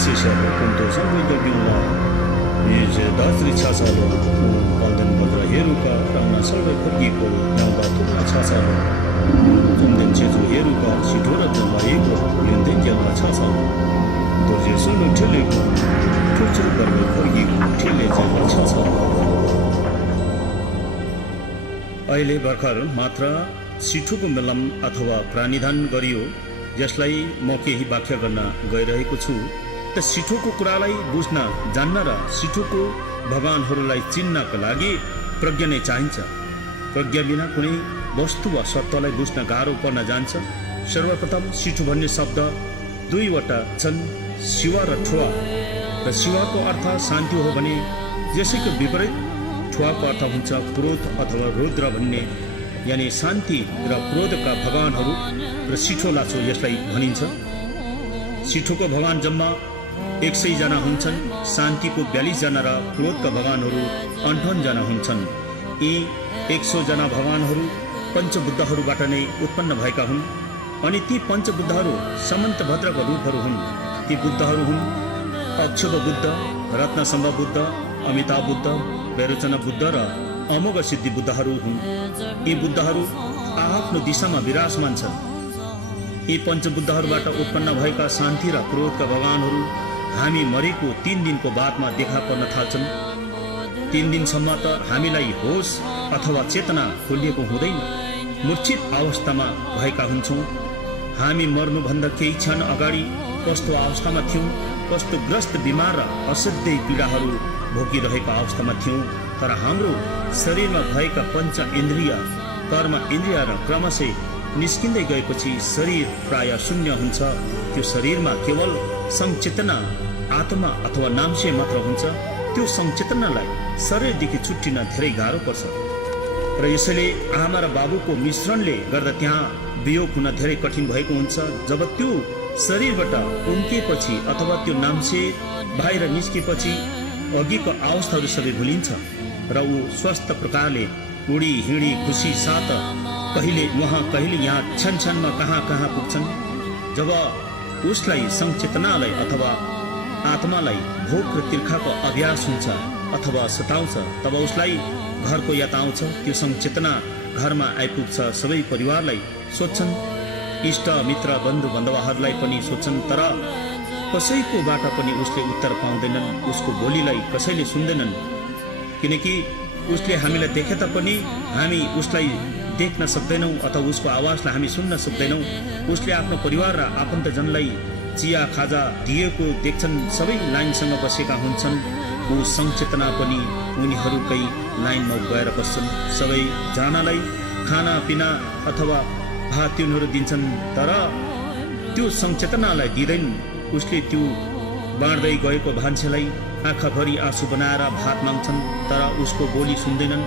시시하고 본도 선물적인라 이제 다스리 차사로 발된 거라 예루가 라나 설배 거기고 양바 토나 차사로 좀된 제주 예루가 시도라든 마이고 연된자가 차사로 도제 손을 틀리고 풀치를 걸고 거기고 틀리자가 차사로 अहिले भर्खर मात्र सिठोको मेलम अथवा प्राणिधान गरियो जसलाई म केही व्याख्या गर्न गइरहेको छु त सिठोको कुरालाई बुझ्न जान्न र सिठोको भगवानहरूलाई चिन्नका लागि प्रज्ञा नै चाहिन्छ। प्रज्ञा बिना कुनै वस्तु वा सत्तालाई बुझ्न गाह्रो पर्न जान्छ। सर्वप्रथम सिठो भन्ने शब्द दुईवटा छन्, शिवा र ठुवा। र शिवाको अर्थ शान्ति हो भने यसैको विपरीत ठुवाको अर्थ हुन्छ क्रोध अथवा रुद्र भन्ने, यानि शान्ति र क्रोधका भगवानहरू र सिठो लाछो यसलाई भनिन्छ। सिठोको भगवान जम्मा 100 जना हुन्छन्, शान्तिको 42 जना र क्रोधका भगवानहरू 58 जना हुन्छन्। यी 100 जना भगवानहरू पञ्चबुद्धहरूबाट नै उत्पन्न भएका हुन् अनि ती पञ्चबुद्धहरू समन्तभद्रका रूपहरू हुन्। ती बुद्धहरू हुन् अक्षोभ बुद्ध, रत्नसम्भ बुद्ध, अमिताभ बुद्ध, वैरोचन बुद्ध र अमोघ सिद्धि बुद्धहरू हुन्। यी बुद्धहरू आफ्नो दिशामा विराजमान छन्। यी पञ्चबुद्धहरूबाट उत्पन्न भएका शान्ति र क्रोधका भगवानहरू हामी मरेको 3 दिनको बादमा देखा पर्न थाल्छन्। 3 दिनसम्म त हामीलाई होस अथवा चेतना खोलिएको हुँदैन, मूर्छित अवस्थामा भएका हुन्छौँ। हामी मर्नुभन्दा केही क्षण अगाडि कस्तो अवस्थामा थियौँ, कस्तो ग्रस्त बिमार र असाध्यै पीडाहरू भोगिरहेको अवस्थामा थियौँ। तर हाम्रो शरीरमा भएका पञ्च इन्द्रिय, कर्म इन्द्रिय र क्रमशः निस्किँदै गएपछि शरीर प्राय शून्य हुन्छ। त्यो शरीरमा केवल संचेतना आत्मा अथवा नामशे मात्र हुन्छ। त्यो संचेतनालाई शरीरदेखि छुट्टिन धेरै गाह्रो पर्छ र यसैले आमा र बाबुको मिश्रणले गर्दा त्यहाँ वियोग हुन धेरै कठिन भएको हुन्छ। जब त्यो शरीरबाट उम्किएपछि अथवा त्यो नामशे बाहिर निस्किएपछि अघिको अवस्थाहरू सबै भुलिन्छ र ऊ स्वस्थ प्रकारले उडी हिँडी खुसी साथ कहिले वहाँ कहिले यहाँ क्षण क्षणमा कहाँ कहाँ पुग्छन्। जब उसलाई संचेतनालाई अथवा आत्मालाई भोक र तिर्खाको अभ्यास हुन्छ अथवा सताउँछ तब उसलाई घरको याद आउँछ। त्यो संचेतना घरमा आइपुग्छ। सबै परिवारलाई सोध्छन्, इष्ट मित्र बन्धु बान्धवहरूलाई पनि सोध्छन्, तर कसैकोबाट पनि उसले उत्तर पाउँदैनन्। उसको बोलीलाई कसैले सुन्दैनन्, किनकि उसले हामीलाई देखे तापनि हामी उसलाई देख्न सक्दैनौँ अथवा उसको आवाजलाई हामी सुन्न सक्दैनौँ। उसले आफ्नो परिवार र आफन्तजनलाई चिया खाजा दिएको देख्छन्, सबै लाइनसँग बसेका हुन्छन्। ऊ संचेतना पनि उनीहरूकै लाइनमा गएर बस्छन्। सबै जनालाई खाना पिना अथवा भात तिउनहरू दिन्छन्, तर त्यो संचेतनालाई दिँदैन। उसले त्यो बाँड्दै गएको भान्सेलाई आँखाभरि आँसु बनाएर भात माग्छन्, तर उसको बोली सुन्दैनन्।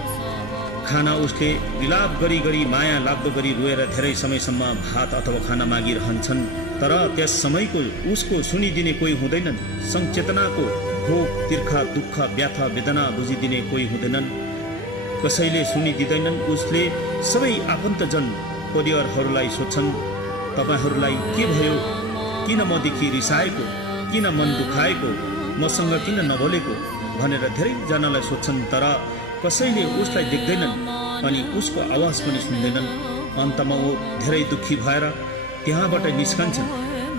खाना उसले विलाप गरी गरी माया लाग्दो गरी रोएर धेरै समयसम्म भात अथवा खाना मागिरहन्छन्, तर त्यस समयको उसको सुनिदिने कोही हुँदैनन्। संचेतनाको भोग तिर्खा दुःख व्यथा वेदना बुझिदिने कोही हुँदैनन्, कसैले सुनिदिँदैनन्। उसले सबै आफन्तजन परिवारहरूलाई सोध्छन्, तपाईहरूलाई के भयो, किन मदेखि रिसाएको, किन मन दुखाएको, मसँग किन नबोलेको भनेर धेरैजनालाई सोध्छन्, तर कसैले उसलाई देख्दैनन् अनि उसको आवाज पनि सुन्दैनन्। अन्तमा ऊ धेरै दुःखी भएर त्यहाँबाट निस्कन्छन्।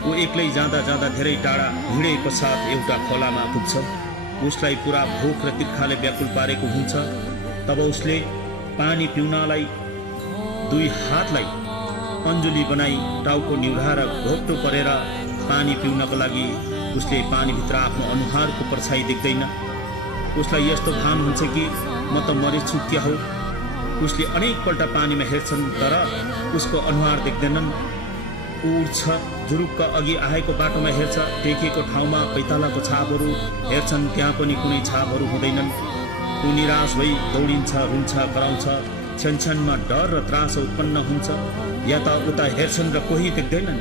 ऊ एक्लै जाँदा जाँदा धेरै टाढा हिँडेको साथ एउटा खोलामा पुग्छ। उसलाई पुरा भोक र तिर्खाले व्याकुल पारेको हुन्छ। तब उसले पानी पिउनलाई 2 हातलाई अन्जुली बनाई टाउको निउराएर घोप्टो परेर पानी पिउनको लागि उसले पानीभित्र आफ्नो अनुहारको परछाई देख्दैन। उसलाई यस्तो भान हुन्छ कि म त मरेछु क्या हो। उसले अनेकपल्ट पानीमा हेर्छन्, तर उसको अनुहार देख्दैनन्। उड्छ, झुरुक्क अघि आएको बाटोमा हेर्छ, टेकेको ठाउँमा पैतालाको छापहरू हेर्छन्, त्यहाँ पनि कुनै छापहरू हुँदैनन्। ऊ निराश भई दौडिन्छ, रुन्छ, कराउँछ। क्षणक्षणमा डर र त्रास उत्पन्न हुन्छ। यता उता हेर्छन् र कोही देख्दैनन्।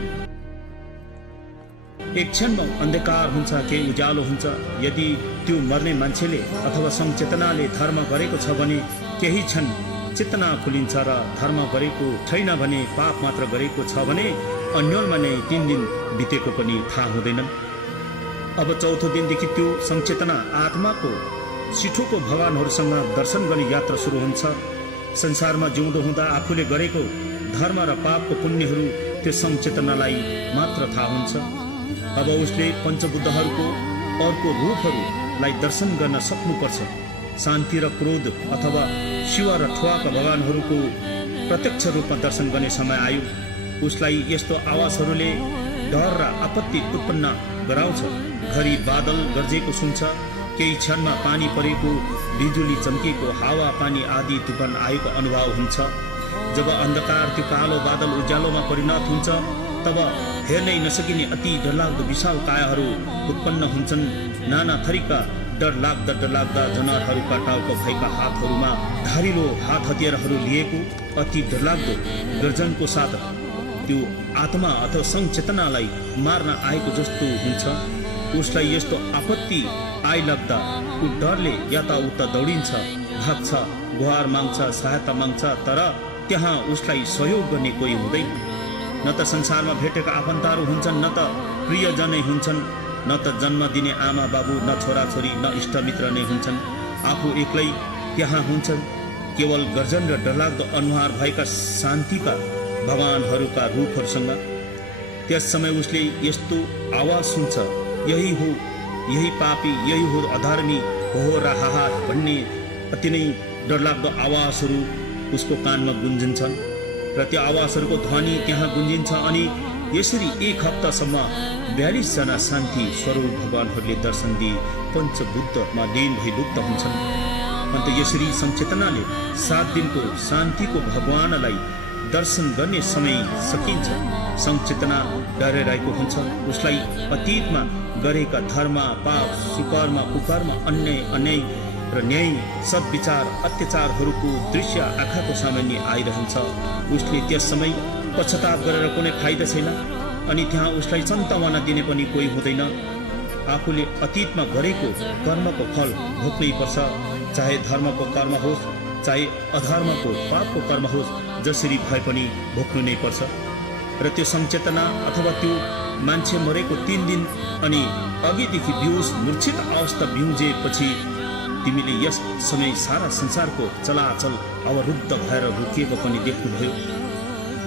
एक क्षणमा अन्धकार हुन्छ कि उज्यालो हुन्छ। यदि त्यो मर्ने मान्छेले अथवा संचेतनाले धर्म गरेको छ भने केही क्षण चेतना खुलिन्छ र धर्म गरेको छैन भने पाप मात्र गरेको छ भने अन्यलमा नै 3 दिन बितेको पनि थाहा हुँदैन। अब चौथो दिनदेखि त्यो संचेतना आत्माको सिठोको भगवानहरूसँग दर्शन गर्ने यात्रा सुरु हुन्छ। संसारमा जिउँदो हुँदा आफूले गरेको धर्म र पापको पुण्यहरू त्यो संचेतनालाई मात्र थाहा हुन्छ। अब उसले पञ्चबुद्धहरूको अर्को रूपहरूलाई दर्शन गर्न सक्नुपर्छ। शान्ति र क्रोध अथवा शिव र ठुवाका भगवानहरूको प्रत्यक्ष रूपमा दर्शन गर्ने समय आयो। उसलाई यस्तो आवाजहरूले डर र आपत्ति उत्पन्न गराउँछ। घरि बादल गर्जेको सुन्छ, केही क्षणमा पानी परेको, बिजुली चम्केको, हावा पानी आदि तुफान आएको अनुभव हुन्छ। जब अन्धकार त्यो कालो बादल उज्यालोमा परिणत हुन्छ तब हेर्नै नसकिने अति डरलाग्दो विशाल कायाहरू उत्पन्न हुन्छन्। नाना थरीका डरलाग्दा जनावरहरूका टाउको भएका हातहरूमा धारिलो हात हतियारहरू लिएको अति डरलाग्दो गर्जनको साथ त्यो आत्मा अथवा संचेतनालाई मार्न आएको जस्तो हुन्छ। उसलाई यस्तो आपत्ति आइलाग्दा ऊ डरले यताउता दौडिन्छ, भाग्छ, गुहार माग्छ, सहायता माग्छ, तर त्यहाँ उसलाई सहयोग गर्ने कोही हुँदैन। न त संसारमा भेटेका आफन्तहरू हुन्छन्, न त प्रियजनै हुन्छन्, न त जन्म दिने आमा बाबु, न छोराछोरी, न इष्टमित्र नै हुन्छन्। आफू एक्लै त्यहाँ हुन्छन्, केवल गर्जन र डरलाग्दो अनुहार भएका शान्तिका भगवानहरूका रूपहरूसँग। त्यस समय उसले यस्तो आवाज सुन्छ, यही हो, यही पापी, यही हो अधर्मी, हो र हाहा भन्ने अति नै डरलाग्दो आवाजहरू उसको कानमा गुन्जिन्छन् र त्यो आवाजहरूको ध्वनि त्यहाँ गुन्जिन्छ। अनि यसरी एक हप्तासम्म 42 जना शान्ति स्वरूप भगवानहरूले दर्शन दिए पञ्चबुद्धमा लीन भई लुप्त हुन्छन्। अन्त यसरी संचेतनाले 7 दिनको शान्तिको भगवानलाई दर्शन गर्ने समय सकिन्छ। संचेतना डराइरहेको हुन्छ। उसलाई अतीतमा गरेका धर्म, पाप, सुकर्म, कुकर्म, अन्याय र न्याय, सद्विचार, अत्याचारहरूको दृश्य आँखाको सामान्य आइरहन्छ। उसले त्यस समय पश्चाताप गरेर कुनै फाइदा छैन। अनि त्यहाँ उसलाई सन्तावना दिने पनि कोही हुँदैन। आफूले अतीतमा गरेको कर्मको फल भोग्नै पर्छ, चाहे धर्मको कर्म होस्, चाहे अधर्मको पापको कर्म होस्, जसरी भए पनि भोग्नु नै पर्छ। र त्यो संचेतना अथवा त्यो मान्छे मरेको 3 दिन अनि अघिदेखि बेहोस मूर्छित अवस्था बिउजेपछि तिमीले यस समय सारा संसारको चलाचल अवरुद्ध भएर रोकिएको पनि देख्नुभयो।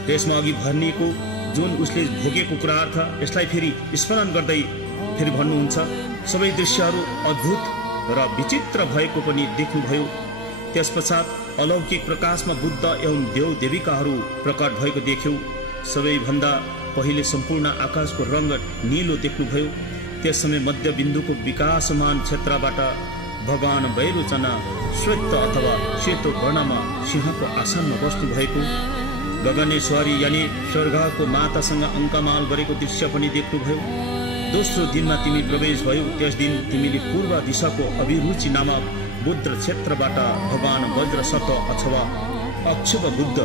त्यसमा अघि भनिएको जुन उसले भोगेको कुराहरू छ, यसलाई फेरि स्मरण गर्दै फेरि भन्नुहुन्छ, सबै दृश्यहरू अद्भुत र विचित्र भएको पनि देख्नुभयो। त्यसपश्चात अलौकिक प्रकाशमा बुद्ध एवं देव देविकाहरू प्रकट भएको देख्यौ। सबैभन्दा पहिले सम्पूर्ण आकाशको रङ्ग नीलो देख्नुभयो। त्यस समय मध्यबिन्दुको विकासमान क्षेत्रबाट भगवान वैरोचना श्वेत अथवा सेतो वर्णमा सिंहको आसनमा बस्नु भएको, गगनेश्वरी यानि स्वर्गको मातासँग अङ्कमाल गरेको दृश्य पनि देख्नुभयो। दोस्रो दिनमा तिमी प्रवेश भयो। त्यस दिन तिमीले पूर्व दिशाको अभिरुचि नामक बुद्ध क्षेत्रबाट भगवान वज्रसत्व अथवा अक्षुभ बुद्ध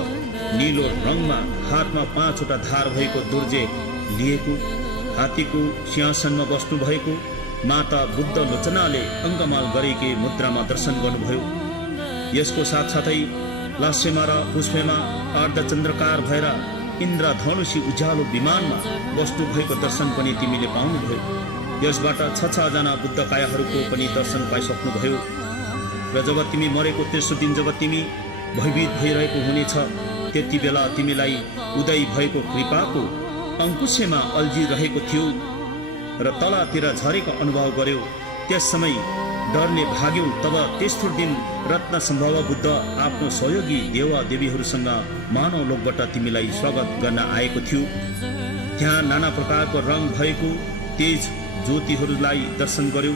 नीलो रङमा हातमा 5वटा धार भएको दुर्जे लिएको, हात्तीको सिंहासनमा बस्नु भएको माता बुद्ध लोचनाले अङ्गमाल गरेकी मुद्रामा दर्शन गर्नुभयो। यसको साथसाथै लास्यमा र पुष्पमा अर्धचन्द्रकार भएर इन्द्रधनुषी उज्यालो विमानमा बस्नु भएको दर्शन पनि तिमीले पाउनुभयो। यसबाट 6 जना बुद्धकायाहरूको पनि दर्शन पाइसक्नुभयो। र जब तिमी मरेको तेस्रो दिन जब तिमी भयभीत भइरहेको हुनेछ, त्यति बेला तिमीलाई उदय भएको कृपाको अङ्कुशमा अल्झिरहेको थियो र तलतिर झरेको अनुभव गर्यो। त्यस समय डरले भाग्यौ। तब तेस्रो दिन रत्न सम्भव बुद्ध आफ्नो सहयोगी देवा देवीहरूसँग मानव लोकबाट तिमीलाई स्वागत गर्न आएको थियो। त्यहाँ नाना प्रकारको रङ भएको तेज ज्योतिहरूलाई दर्शन गर्यो।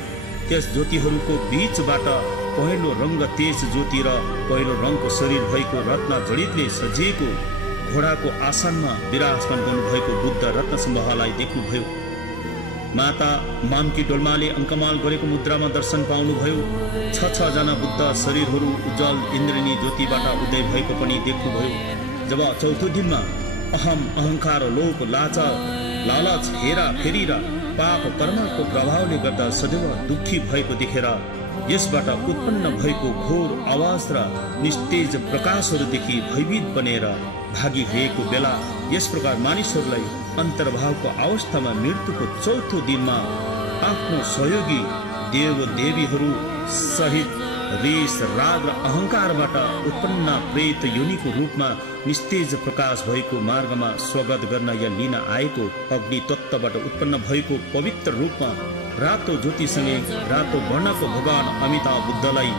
त्यस ज्योतिहरूको बीचबाट पहिलो रङ्ग तेज ज्योति र पहिलो रङको शरीर भएको रत्न जडितले सजिएको घोडाको आसनमा विराजमान गर्नुभएको बुद्ध रत्न सम्भवलाई देख्नुभयो। माता मामकी डोल्माले अङ्कमाल गरेको मुद्रामा दर्शन पाउनुभयो। 6 जना बुद्ध शरीरहरू उज्जवल इन्द्रणी ज्योतिबाट उदय भएको पनि देख्नुभयो। जब चौथो दिनमा अहम, अहङ्कार, लोभ, लालच, हेरा फेरी र पाप कर्मको प्रभावले गर्दा सदैव दुःखी भएको देखेर यसबाट उत्पन्न भएको घोर आवाज र निस्तेज प्रकाशहरूदेखि भयभीत बनेर भागिरहेको बेला यस प्रकार मानिसहरूलाई अन्तर्भावको अवस्थामा मृत्युको चौथो दिनमा आफ्नो सहयोगी देव देवीहरू सहित रेस राग र अहंकारबाट उत्पन्न प्रेत योनिको रूपमा निस्तेज प्रकाश भएको मार्गमा स्वागत गर्न या लिन आएको अग्नि तत्त्वबाट उत्पन्न भएको पवित्र रूपमा रातो ज्योतिसँगै रातो वर्णको भगवान अमिताभ बुद्धलाई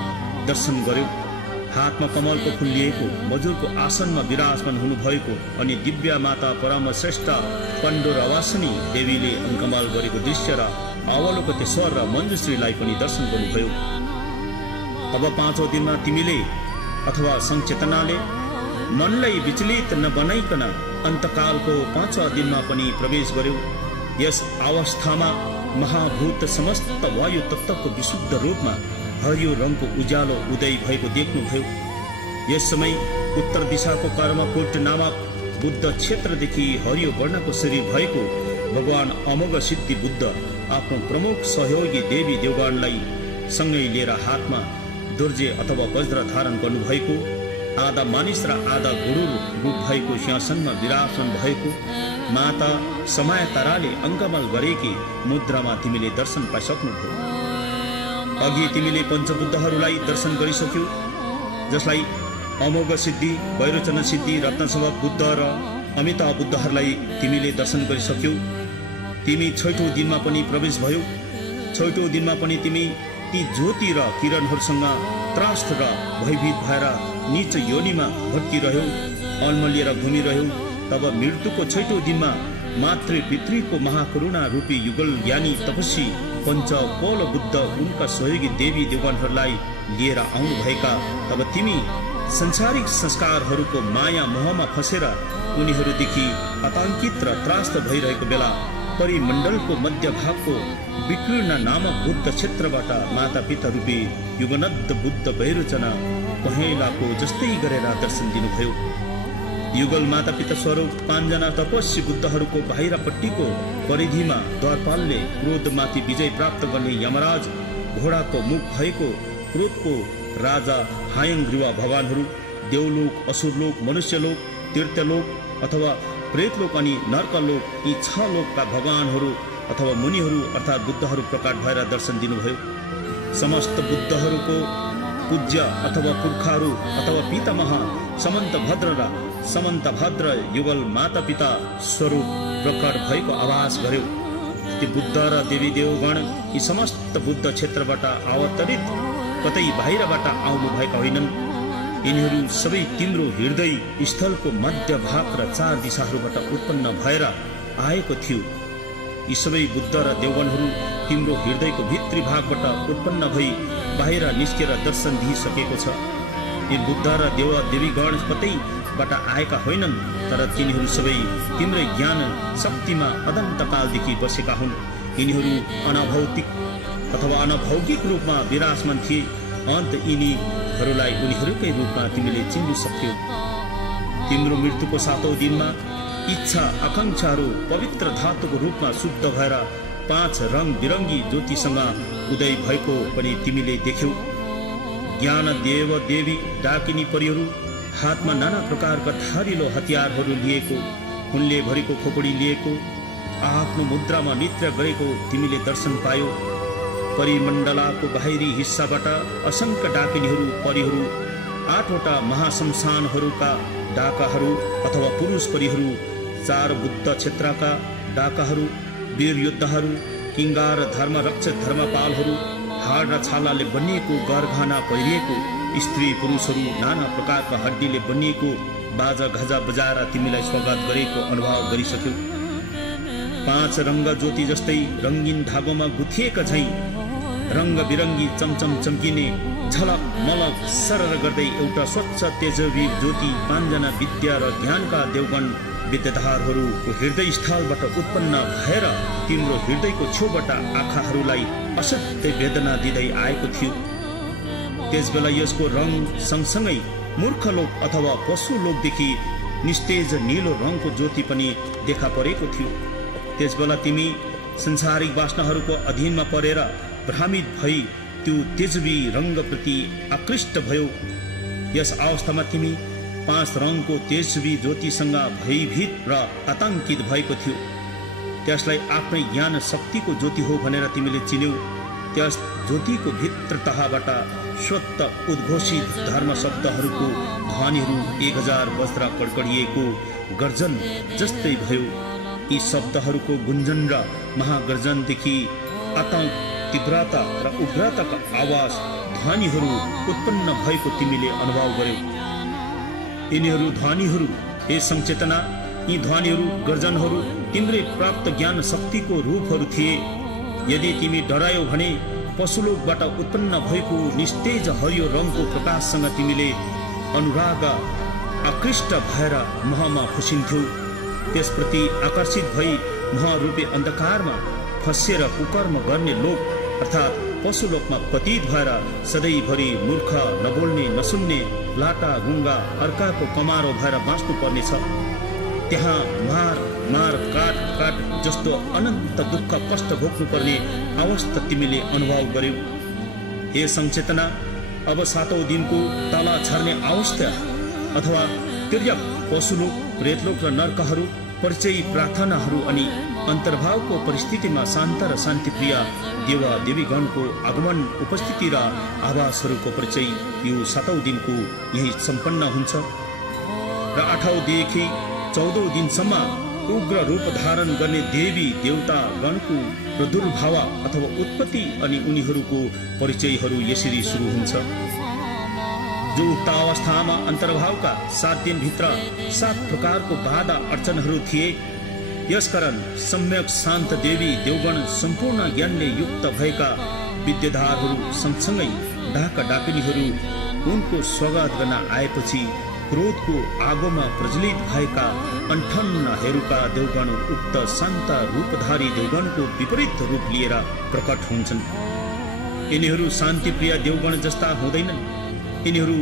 दर्शन गर्यो। हातमा कमलको फूल लिएको मजुरको आसनमा विराजमान हुनुभएको अनि दिव्य माता परम श्रेष्ठ पण्डोरवासिनी देवीले अङ्कमाल गरेको दृश्य र अवलोकतेश्वर र मञ्जुश्रीलाई पनि दर्शन गर्नुभयो। अब 5औं दिनमा तिमीले अथवा संचेतनाले मनलाई विचलित नबनाइकन अन्तकालको 5औं दिनमा पनि प्रवेश गर्यो। यस अवस्थामा महाभूत समस्त वायु तत्त्वको विशुद्ध रूपमा हरियो रङको उज्यालो उदय भएको देख्नुभयो। यस समय उत्तर दिशाको कर्मकोट नामक बुद्ध क्षेत्रदेखि हरियो वर्णको शरीर भएको भगवान अमोघ सिद्धि बुद्ध आफ्नो प्रमुख सहयोगी देवी देवगणलाई सँगै लिएर हातमा दुर्जे अथवा वज्र धारण गर्नुभएको आधा मानिस र आधा गुरुर रूप भएको सिंहासनमा विराजमान भएको माता समायताराले अङ्कमाल गरेकी मुद्रामा तिमीले दर्शन पाइसक्नुभयो। अघि तिमीले पञ्चबुद्धहरूलाई दर्शन गरिसक्यौ, जसलाई अमोघ सिद्धि, वैरोचन सिद्धि, रत्नसभा बुद्ध र अमिताभ बुद्धहरूलाई तिमीले दर्शन गरिसक्यौ। तिमी 6औं दिनमा पनि प्रवेश भयो। 6औं दिनमा पनि तिमी ती ज्योति र किरणहरूसँग त्रस्त र भयभीत भएर नीच योनिमा भट्किरह्यौ, अल्मलिएर घुमिरह्यौ। तब मृत्युको 6औं दिनमा मातृ पितृको महाकरुणा रूपी युगल ज्ञानी तपस्वी पञ्चपोल बुद्ध उनका सहयोगी देवी देवगणहरूलाई लिएर आउनुभएका। तब तिमी संसारिक संस्कारहरूको माया मोहमा फसेर उनीहरूदेखि आतंकित र त्रास्त भइरहेको बेला परिमण्डलको मध्य भागको विकीर्ण नामक बुद्ध क्षेत्रबाट माता पिता रूपी युगनद्ध बुद्ध वैरोचन पहेँलाको जस्तै गरेर दर्शन दिनुभयो। युगल माता पिता स्वरूप 5 जना तपस्वी बुद्धहरूको बाहिरपट्टिको परिधिमा द्वारपालले क्रोधमाथि विजय प्राप्त गर्ने यमराज घोडाको मुख भएको क्रोधको राजा हायङ्ग्रीवा भगवानहरू, देवलोक, असुरलोक, मनुष्यलोक, तीर्थलोक अथवा प्रेतलोक अनि नर्कलोक, यी 6 लोकका भगवानहरू अथवा मुनिहरू अर्थात् बुद्धहरू प्रकट भएर दर्शन दिनुभयो। समस्त बुद्धहरूको पूज्य अथवा पुर्खाहरू अथवा पितामह समन्तभद्र र समन्तभद्र युगल माता पिता स्वरूप प्रकट भएको आभास गर्यो। ती बुद्ध र देवी देवगण यी समस्त बुद्ध क्षेत्रबाट अवतरित कतै बाहिरबाट आउनु भएका होइनन्। यिनीहरू सबै तिम्रो हृदय स्थलको मध्य भाग र 4 दिशाहरूबाट उत्पन्न भएर आएको थियो। यी सबै बुद्ध र देवगणहरू तिम्रो हृदयको भित्री भागबाट उत्पन्न भई बाहिर निस्केर दर्शन दिइसकेको छ। यी बुद्ध र देव देवीगण कतैबाट आएका होइनन्, तर तिनीहरू सबै तिम्रै ज्ञान शक्तिमा अनन्तकालदेखि बसेका हुन्। यिनीहरू अनाभौतिक अथवा अनभौतिक रूपमा विराजमान थिए। अन्त यिनीहरूलाई उनीहरूकै रूपमा तिमीले चिन्न सक्यौ। तिम्रो मृत्युको 7औं दिनमा इच्छा आकांक्षाहरू पवित्र धातुको रूपमा शुद्ध भएर 5 रङ बिरङ्गी ज्योतिसँग उदय भएको पनि तिमीले देख्यौ। ज्ञान देव देवी डाकिनी परिहरू हातमा नाना प्रकारका धारिलो हतियारहरू लिएको, हुनले भरेको खोपडी लिएको, आफ्नो मुद्रामा नृत्य गरेको तिमीले दर्शन पायौ। परिमण्डलाको बाहिरी हिस्साबाट असंख्य डाकिनीहरू परिहरू, 8वटा महाशमशानहरूका डाकाहरू अथवा पुरुष परिहरू, 4 बुद्ध क्षेत्रका डाकाहरू, वीर योद्धाहरू, किङ्गार धर्मरक्षक धर्मपालहरू, हाड र छालाले बनिएको गरगहना पहिरिएको स्त्री पुरुषहरू, नाना प्रकारका हड्डीले बनिएको बाजा घजा बजाएर तिमीलाई स्वागत गरेको अनुभव गरिसक्यौ। 5 रङ्ग ज्योति जस्तै रङ्गीन धागोमा गुथिएका झैँ रङ्ग बिरङ्गी चमचम चम्किने झलक मलक सरर गर्दै एउटा स्वच्छ तेजवी ज्योति 5 जना विद्या र ज्ञानका देवगण विद्याधरहरूको हृदय स्थलबाट उत्पन्न भएर तिम्रो हृदयको छेउबाट आँखाहरूलाई असाध्य वेदना दिँदै आएको थियो। त्यसबेला यसको रङ सँगसँगै मूर्खलोक अथवा पशुलोकदेखि निस्तेज नीलो रङको ज्योति पनि देखा परेको थियो। त्यसबेला तिमी संसारिक वासनाहरूको अधीनमा परेर भ्रमित भई त्यो तेजवी रङ्गप्रति आकृष्ट भयो। यस अवस्थामा तिमी 5 रङको तेजवी ज्योतिसँग भयभीत र आतंकित भएको थियो। त्यसलाई आफ्नै ज्ञान शक्तिको ज्योति हो भनेर तिमीले चिन्यौ। त्यस ज्योतिको भित्र तहबाट स्वत उद्घोषित धर्म शब्दहरूको ध्वनिहरू 1000 वज्र कड्कडिएको गर्जन जस्तै भयो। यी शब्दहरूको गुन्जन र महागर्जनदेखि आतंक, तीव्रता र उग्रताका आवाज ध्वनिहरू उत्पन्न भएको तिमीले अनुभव गर्यौ। यिनीहरू ध्वनिहरू, हे संचेतना, यी ध्वनिहरू, गर्जनहरू तिम्रै प्राप्त ज्ञान शक्तिको रूपहरू थिए। यदि तिमी डरायौ भने पशुलोकबाट उत्पन्न भएको निस्तेज हरियो रङको प्रकाशसँग तिमीले अनुराग आकृष्ट भएर महमा खुसिन्थ्यौ। त्यसप्रति आकर्षित भई महारूपी अन्धकारमा फसिएर कुकर्म गर्ने लोक अर्थात् पशुलोकमा पतित भएर सधैँभरि मूर्ख, नबोल्ने, नसुन्ने, लाटा, गुङ्गा, अर्काको कमारो भएर बाँच्नु पर्नेछ। त्यहाँ मार मार, काट काट जस्तो अनन्त दुःख कष्ट भोग्नु पर्ने अवस्था तिमीले अनुभव गर्यौ। हे संचेतना, अब 7औं दिनको तल छर्ने अवस्था अथवा तिर्यक, पशुलोक, प्रेतलोक र नर्कहरू, परिचय, प्रार्थनाहरू अनि अन्तर्भावको परिस्थितिमा शान्त र शान्तिप्रिय देवा देवीगणको आगमन, उपस्थिति र आवासहरूको परिचय यो 7औं दिनको यही सम्पन्न हुन्छ। र 8औं देखि 14औं दिनसम्म उग्र रूप धारण गर्ने देवी देवता गणको प्रादुर्भाव अथवा उत्पत्ति अनि उनीहरूको परिचयहरू यसरी सुरु हुन्छ। जो उक्त अवस्थामा अन्तर्भावका 7 दिनभित्र 7 प्रकारको बाधा अडचनहरू थिए। यसकारण सम्यक शान्त देवी देवगण सम्पूर्ण ज्ञानले युक्त भएका विद्याधरहरू सँगसँगै डाका डाकिनीहरू उनको स्वागत गर्न आएपछि क्रोधको आगोमा प्रज्वलित भएका 58 देवगण उक्त शान्त रूपधारी देवगणको विपरीत रूप लिएर प्रकट हुन्छन्। यिनीहरू शान्तिप्रिय देवगण जस्ता हुँदैनन्। यिनीहरू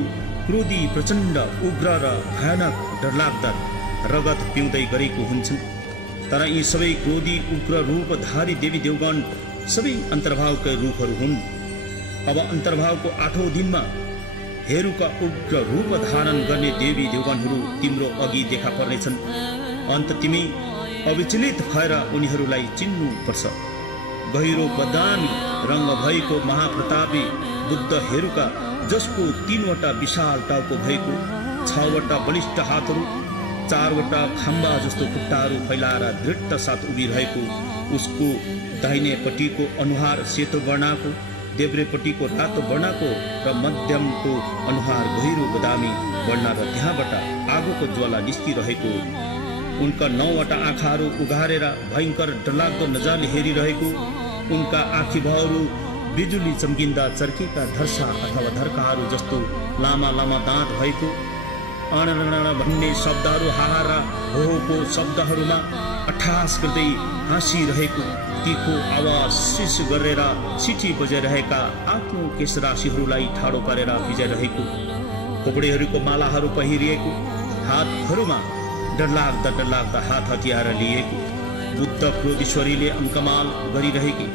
क्रोधी, प्रचण्ड, उग्र र भयानक डरलाग्दा रगत पिउँदै गरेको हुन्छन्। तर यी सबै क्रोधी, उग्र रूपधारी देवी देवगण सबै अन्तर्भावका रूपहरू हुन्। अब अन्तर्भावको 8औं दिनमा हेरुका उग्र रूप धारण गर्ने देवी देवगणहरू तिम्रो अघि देखा पर्नेछन्। अन्त तिमी अविचलित भएर उनीहरूलाई चिन्नु पर्छ। गहिरो बदामी रङ्ग भएको महाप्रतापी बुद्ध हेरुका, जसको 3वटा विशाल टाउको भएको, 6वटा बलिष्ठ हातहरू, 4वटा खम्बा जस्तो खुट्टाहरू फैलाएर दृढता साथ उभिरहेको, उसको दाहिनेपट्टिको अनुहार सेतो वर्णको, देब्रेपट्टिको रातो वर्णको र मध्यमको अनुहार गहिरो बदामी वर्ण र त्यहाँबाट आगोको ज्वाला निस्किरहेको, उनका 9वटा आँखाहरू उघारेर भयङ्कर डरलाग्दो नजरले हेरिरहेको, उनका आँखीभहरू बिजुली चम्किँदा चर्केका धर्सा अथवा धर्काहरू जस्तो लामा लामा दाँत भएको, अणरण भन्ने शब्दहरू हाहार होको शब्दहरूमा अट्ठास गर्दै हाँसिरहेको, तीखो आवाज शिश गरेर सिटी बजाइरहेका आफ्नो केशराशिहरूलाई ठाडो पारेर फिजाइरहेको, खोपडीहरूको मालाहरू पहिरिएको, हातहरूमा डरलाग्दा हात हतियार लिएको, बुद्ध क्रोधीश्वरीले अङ्कमाल गरिरहेकी,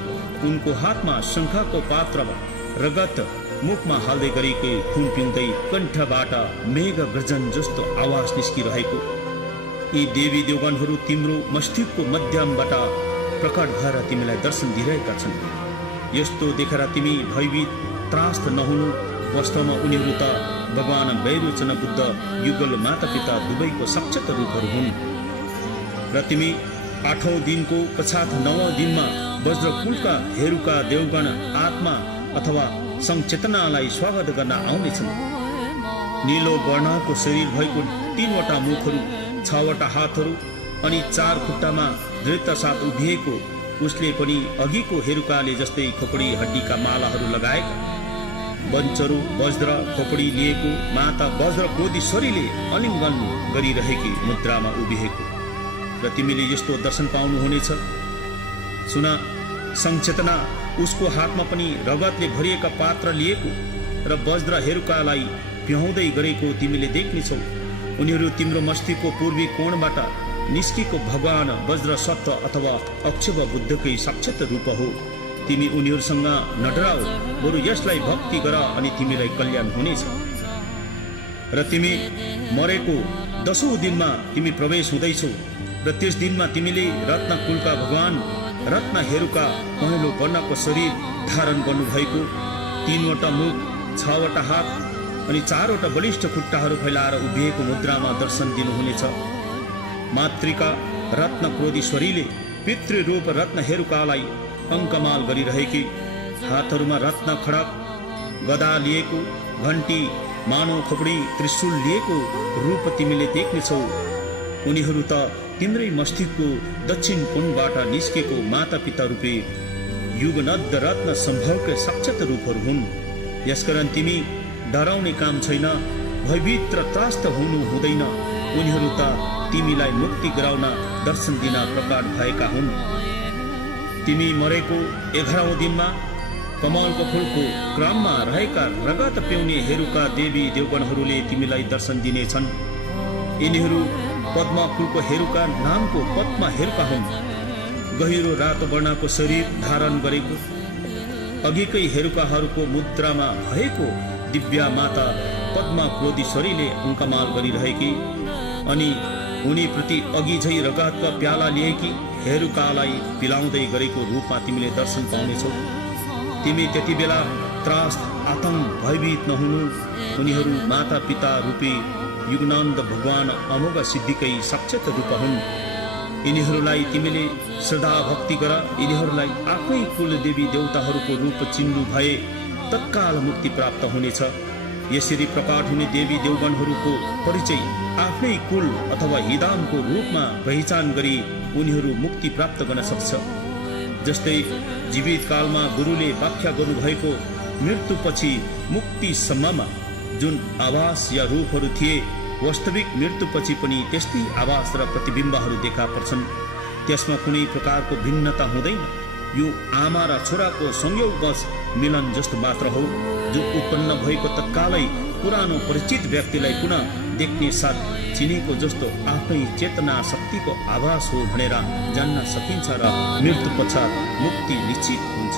उनको हातमा शङ्खको पात्रमा रगत, मुखमा हाल्दै गरेको खुन पिउँदै कण्ठबाट मेघ गर्जन जस्तो आवाज निस्किरहेको, यी देवी देवगणहरू तिम्रो मस्तिष्कको मध्यमबाट प्रकट भएर तिमीलाई दर्शन दिइरहेका छन्। यस्तो देखेर तिमी भयभीत त्रास्त नहुनु। वास्तवमा उनीहरू त भगवान वैरोचन बुद्ध युगल माता पिता दुवैको साक्षात रूपहरू हुन्। र तिमी 8औं दिनको पश्चात 9औं दिनमा वज्रकुलका हेरुका देवगण आत्मा अथवा संचेतनालाई स्वागत गर्न आउनेछन्। नीलो वर्णको शरीर भएको 3वटा मुखहरू, 6वटा हातहरू अनि 4 खुट्टामा दृढता साथ उभिएको, उसले पनि अघिको हेरुकाले जस्तै खोपडी हड्डीका मालाहरू लगाएका, वञ्चरो वज्र खोपडी लिएको माता वज्र क्रोधीश्वरीले अलिङ्गन गरिरहेकी मुद्रामा उभिएको, र तिमीले यस्तो दर्शन पाउनुहुनेछ। सुन संचेतना, उसको हातमा पनि रगतले भरिएका पात्र लिएको र वज्र हेरुकालाई पिहाउँदै गरेको तिमीले देख्नेछौ। उनीहरू तिम्रो मस्तिष्कको पूर्वी कोणबाट निस्केको भगवान वज्र सत्व अथवा अक्षव बुद्धकै साक्षात रूप हो। तिमी उनीहरूसँग नडराऊ, बरु यसलाई भक्ति गर अनि तिमीलाई कल्याण हुनेछ। र तिमी मरेको 10औं दिनमा तिमी प्रवेश हुँदैछौ र र त्यस दिनमा तिमीले रत्न कुलका भगवान रत्न हेरुका पहेँलो वर्णको शरीर धारण गर्नुभएको, 3वटा मुख, 6वटा हात अनि 4वटा बलिष्ठ खुट्टाहरू फैलाएर उभिएको मुद्रामा दर्शन दिनुहुनेछ। मातृका रत्न क्रोधीश्वरीले पितृरूप रत्न हेरुकालाई अङ्कमाल गरिरहेकी, हातहरूमा रत्न खडक गदा लिएको, घन्टी, मानव खोपडी, त्रिशूल लिएको रूप तिमीले देख्नेछौ। उनीहरू त तिम्रै मस्तिष्कको दक्षिण कोणबाट निस्केको माता पिता रूपे युगनद्ध रत्न सम्भवका साक्षात् रूपहरू हुन्। यसकारण तिमी डराउने काम छैन, भयभीत र त्रास्त हुनु हुँदैन। उनीहरू त तिमीलाई मुक्ति गराउन दर्शन दिन प्रकट भएका हुन्। तिमी मरेको 11औं दिनमा कमलको फूलको क्रममा रहेका रगत पिउने हेरुका देवी देवगणहरूले तिमीलाई दर्शन दिनेछन्। यिनीहरू पद्मा फूलको हेरुका नामको पद्मा हेरुका हुन्। गहिरो रातो वर्णको शरीर धारण गरेको, अघिकै हेरुकाहरूको मुद्रामा भएको दिव्या माता पद्मा क्रोधीश्वरीले अङ्कमाल गरिरहेकी अनि उनीप्रति अघि झै रगतका प्याला लिएकी हेरुकालाई पिलाउँदै गरेको रूपमा तिमीले दर्शन पाउनेछौ। तिमी त्यति बेला त्रास्त, आतंक, भयभीत नहुनु। उनीहरू माता पिता रूपी युगनन्द भगवान अमोघ सिद्धिकै साक्षात् रूप हुन्। यिनीहरूलाई तिमीले श्रद्धा भक्ति गर। यिनीहरूलाई आफै कुल देवी देवताहरूको रूप चिन्नु भए तत्काल मुक्ति प्राप्त हुनेछ। यसरी प्रकट हुने देवी देवगणहरूको परिचय आफ्नै कुल अथवा हिदामको रूपमा पहिचान गरी उनीहरू मुक्ति प्राप्त गर्न सक्छ। जस्तै जीवित कालमा गुरुले व्याख्या गर्नुभएको मृत्युपछि मुक्तिसम्ममा जुन आभास या रूपहरू थिए, वास्तविक मृत्युपछि पनि त्यस्तै आभास र प्रतिबिम्बहरू देखा पर्छन्। त्यसमा कुनै प्रकारको भिन्नता हुँदैन। यो आमा र छोराको संयोगवश मिलन जस्तो मात्र हो, जो उत्पन्न भएको तत्कालै पुरानो परिचित व्यक्तिलाई पुनः देख्ने साथ चिनेको जस्तो आफ्नै चेतना शक्तिको आभास हो भनेर जान्न सकिन्छ र मृत्यु पश्चात मुक्ति निश्चित हुन्छ।